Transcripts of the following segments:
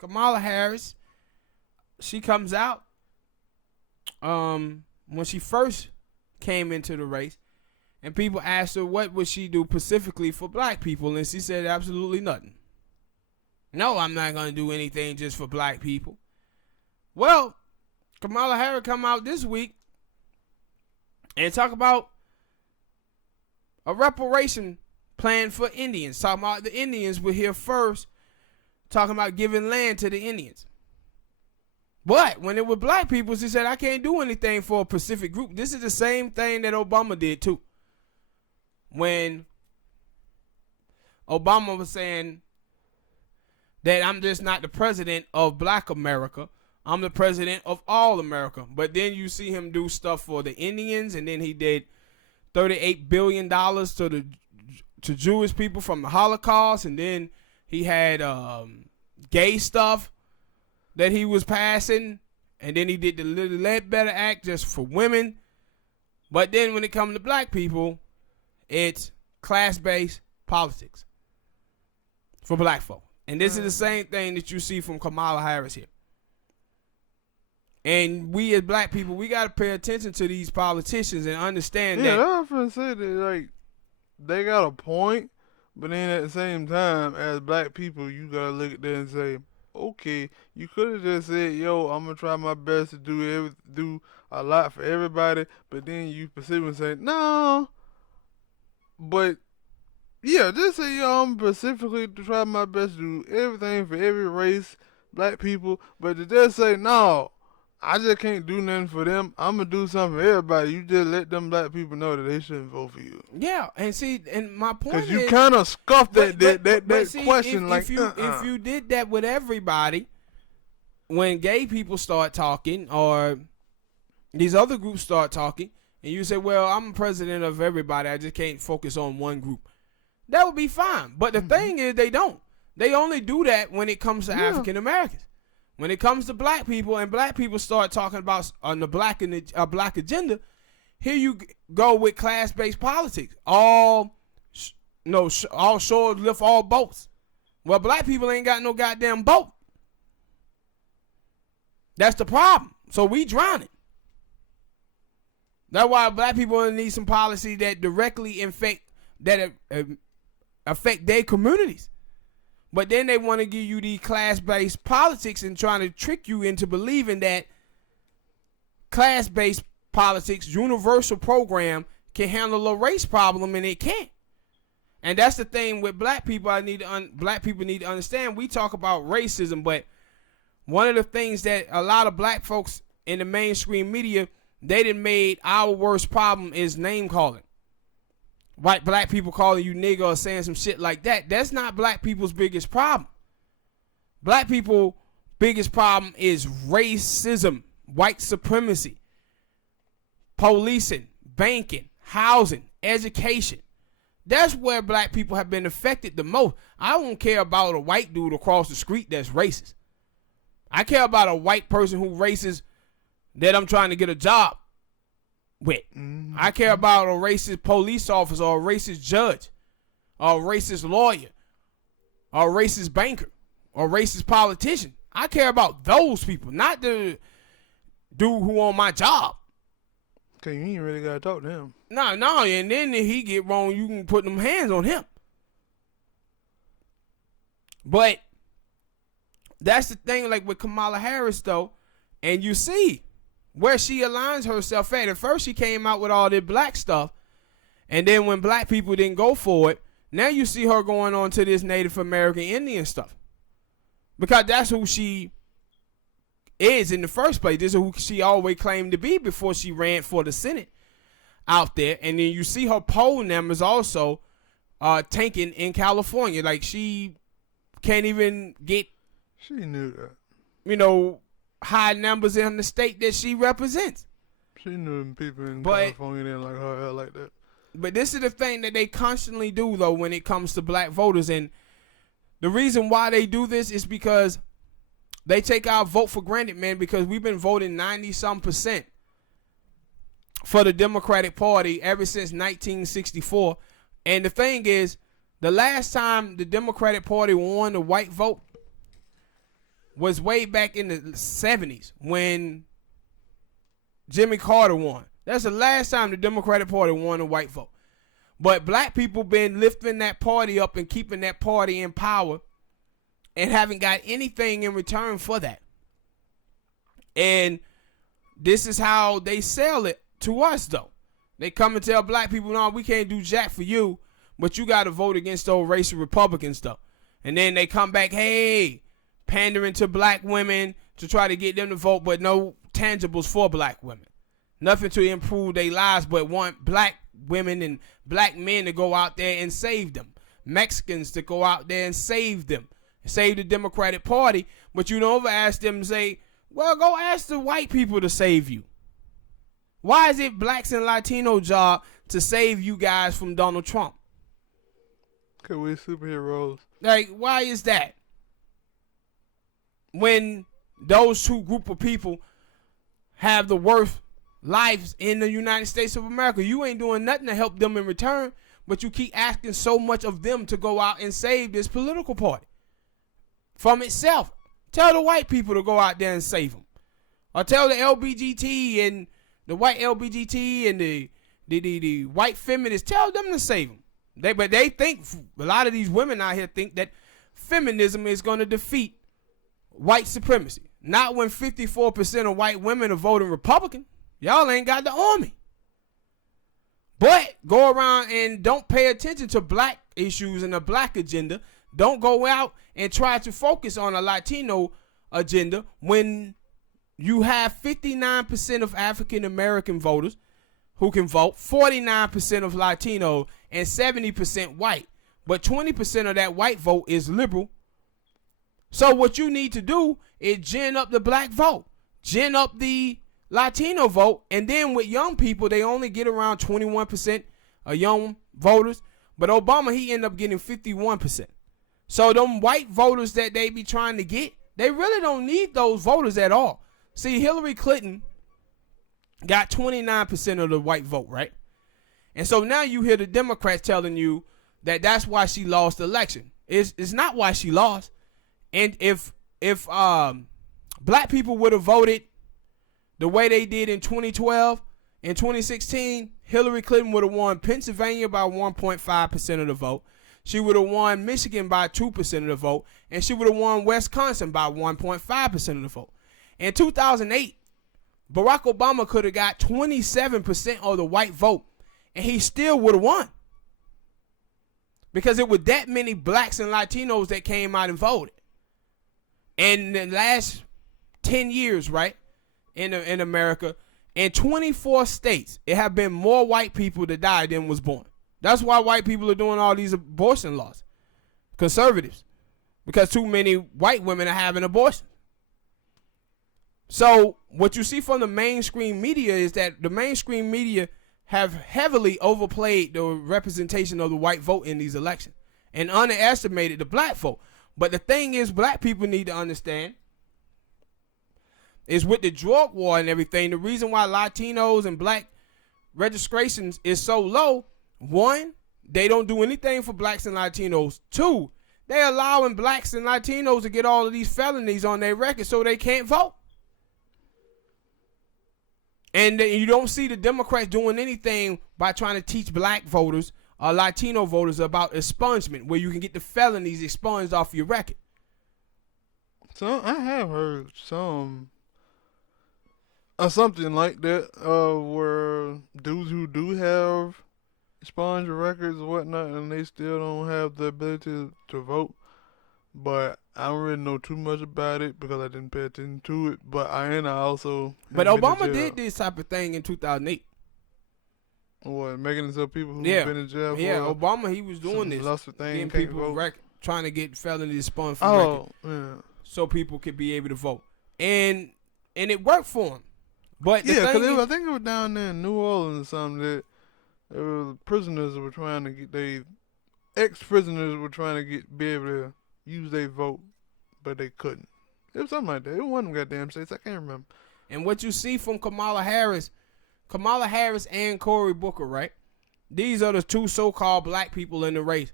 Kamala Harris, she comes out when she first came into the race, and people asked her what would she do specifically for black people, and she said absolutely nothing. No, I'm not going to do anything just for black people. Well, Kamala Harris come out this week and talk about a reparation plan for Indians. Talking about the Indians were here first, talking about giving land to the Indians. But when it was black people, she said, I can't do anything for a Pacific group. This is the same thing that Obama did too. When Obama was saying that I'm just not the president of black America, I'm the president of all America. But then you see him do stuff for the Indians, and then he did $38 billion to Jewish people from the Holocaust, and then he had gay stuff that he was passing, and then he did the Little Ledbetter Act just for women. But then when it comes to black people, it's class-based politics for black folk. And this is the same thing that you see from Kamala Harris here. And we as black people, we got to pay attention to these politicians and understand that. Yeah, I was going to say that, like, they got a point, but then at the same time, as black people, you got to look at that and say, okay, you could have just said, yo, I'm going to try my best to do a lot for everybody, but then you specifically say, no, but yeah, just say, yo, I'm specifically to try my best to do everything for every race, black people, but to just say, no, I just can't do nothing for them. I'm going to do something for everybody. You just let them black people know that they shouldn't vote for you. Yeah, and see, and my point is... Because you kind of scoffed at that see, question. If you did that with everybody, when gay people start talking or these other groups start talking, and you say, well, I'm president of everybody, I just can't focus on one group, that would be fine. But the thing is, they don't. They only do that when it comes to African Americans. When it comes to black people, and black people start talking about on the black agenda, here you go with class-based politics. All shores lift all boats. Well, black people ain't got no goddamn boat. That's the problem. So we drowning. That's why black people need some policy that directly affect their communities. But then they want to give you these class-based politics and trying to trick you into believing that class-based politics, universal program, can handle a race problem, and it can't. And that's the thing with black people. Black people need to understand. We talk about racism, but one of the things that a lot of black folks in the mainstream media, they done made our worst problem is name calling. White black people calling you nigga or saying some shit like that. That's not black people's biggest problem. Black people's biggest problem is racism, white supremacy, policing, banking, housing, education. That's where black people have been affected the most. I don't care about a white dude across the street that's racist. I care about a white person who racist that I'm trying to get a job with. I care about a racist police officer or a racist judge or a racist lawyer or a racist banker or a racist politician. I care about those people, not the dude who on my job. Okay, you ain't really gotta talk to him. No, and then if he get wrong, you can put them hands on him. But that's the thing, like with Kamala Harris though, and you see where she aligns herself at. At first she came out with all this black stuff, and then when black people didn't go for it, now you see her going on to this Native American Indian stuff. Because that's who she is in the first place. This is who she always claimed to be before she ran for the Senate out there. And then you see her poll numbers also tanking in California. Like she can't even get, she knew that, high numbers in the state that she represents. She knew people in California didn't like her like that. But this is the thing that they constantly do, though, when it comes to black voters. And the reason why they do this is because they take our vote for granted, man, because we've been voting 90-some% for the Democratic Party ever since 1964. And the thing is, the last time the Democratic Party won the white vote was way back in the 70s when Jimmy Carter won. That's the last time the Democratic Party won a white vote. But black people been lifting that party up and keeping that party in power and haven't got anything in return for that. And this is how they sell it to us, though. They come and tell black people, no, we can't do jack for you, but you got to vote against those racial Republican stuff. And then they come back, hey, pandering to black women to try to get them to vote, but no tangibles for black women. Nothing to improve their lives, but want black women and black men to go out there and save them. Mexicans to go out there and save them. Save the Democratic Party, but you don't ever ask them to say, well, go ask the white people to save you. Why is it blacks and Latino job to save you guys from Donald Trump? Because we're superheroes. Like, why is that? When those two group of people have the worst lives in the United States of America, you ain't doing nothing to help them in return, but you keep asking so much of them to go out and save this political party from itself. Tell the white people to go out there and save them. Or tell the LBGT and the white LBGT and the white feminists, tell them to save them. But they think, a lot of these women out here think that feminism is going to defeat white supremacy. Not when 54% of white women are voting Republican. Y'all ain't got the army. But go around and don't pay attention to black issues and the black agenda. Don't go out and try to focus on a Latino agenda when you have 59% of African American voters who can vote, 49% of Latino, and 70% white. But 20% of that white vote is liberal. So what you need to do is gin up the black vote, gin up the Latino vote, and then with young people, they only get around 21% of young voters. But Obama, he ended up getting 51%. So them white voters that they be trying to get, they really don't need those voters at all. See, Hillary Clinton got 29% of the white vote, right? And so now you hear the Democrats telling you that that's why she lost the election. It's not why she lost. And if black people would have voted the way they did in 2012, in 2016, Hillary Clinton would have won Pennsylvania by 1.5% of the vote. She would have won Michigan by 2% of the vote. And she would have won Wisconsin by 1.5% of the vote. In 2008, Barack Obama could have got 27% of the white vote, and he still would have won. Because it was that many blacks and Latinos that came out and voted. And in the last 10 years, right, in America, in 24 states, it have been more white people that died than was born. That's why white people are doing all these abortion laws. Conservatives. Because too many white women are having abortions. So what you see from the mainstream media is that the mainstream media have heavily overplayed the representation of the white vote in these elections and underestimated the black vote. But the thing is, black people need to understand is with the drug war and everything, the reason why Latinos and black registrations is so low, one, they don't do anything for blacks and Latinos. Two, they allowing blacks and Latinos to get all of these felonies on their record so they can't vote. And you don't see the Democrats doing anything by trying to teach black voters or Latino voters about expungement, where you can get the felonies expunged off your record. So I have heard something like that, where dudes who do have expunged records and whatnot, and they still don't have the ability to vote. But I don't really know too much about it because I didn't pay attention to it. But I also. But Obama did this type of thing in 2008. What, making it so people who've been in jail for Obama, he was doing this. Getting people trying to get felonies spun from record. Yeah. So people could be able to vote. And it worked for him. But yeah, because I think it was down there in New Orleans or something that there were prisoners that were trying to get, ex-prisoners were trying to be able to use their vote, but they couldn't. It was something like that. It was one of them goddamn states. I can't remember. And what you see from Kamala Harris and Cory Booker, right? These are the two so-called black people in the race.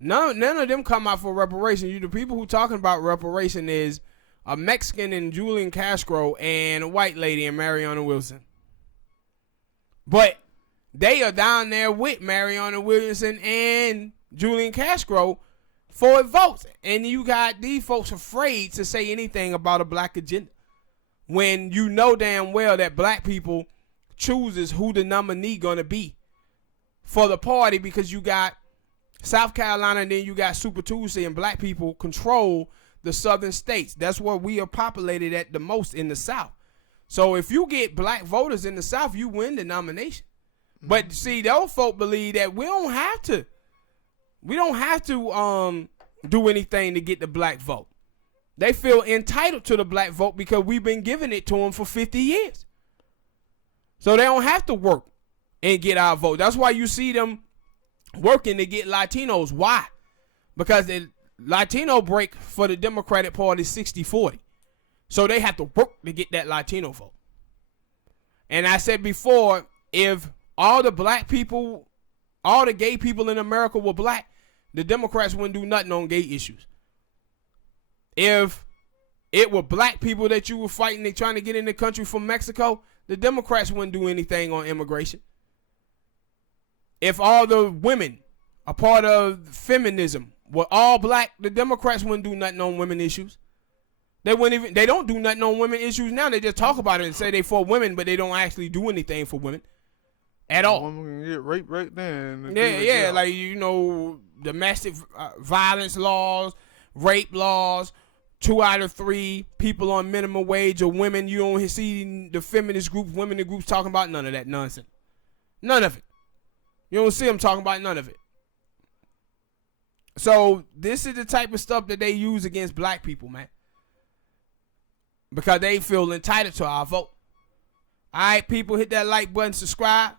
None of them come out for reparation. The people who talking about reparation is a Mexican in Julian Castro and a white lady in Mariana Wilson. But they are down there with Mariana Williamson and Julian Castro for votes. And you got these folks afraid to say anything about a black agenda, when you know damn well that black people chooses who the nominee gonna be for the party, because you got South Carolina and then you got Super Tuesday, and black people control the southern states. That's where we are populated at the most, in the South. So if you get black voters in the South, you win the nomination. But see, those folk believe that we don't have to do anything to get the black vote. They feel entitled to the black vote because we've been giving it to them for 50 years. So they don't have to work and get our vote. That's why you see them working to get Latinos. Why? Because the Latino break for the Democratic Party is 60-40. So they have to work to get that Latino vote. And I said before, if all the black people, all the gay people in America were black, the Democrats wouldn't do nothing on gay issues. If it were black people that you were fighting and trying to get in the country from Mexico, the Democrats wouldn't do anything on immigration. If all the women, a part of feminism, were all black, the Democrats wouldn't do nothing on women issues. They don't do nothing on women issues now. They just talk about it and say they for women, but they don't actually do anything for women at all. Women can get raped right then. Yeah, like, you know, domestic violence laws, rape laws, 2 out of 3 people on minimum wage are women. You don't see the feminist groups, women groups talking about none of that nonsense. None of it. You don't see them talking about none of it. So this is the type of stuff that they use against black people, man. Because they feel entitled to our vote. All right, people, hit that like button, subscribe.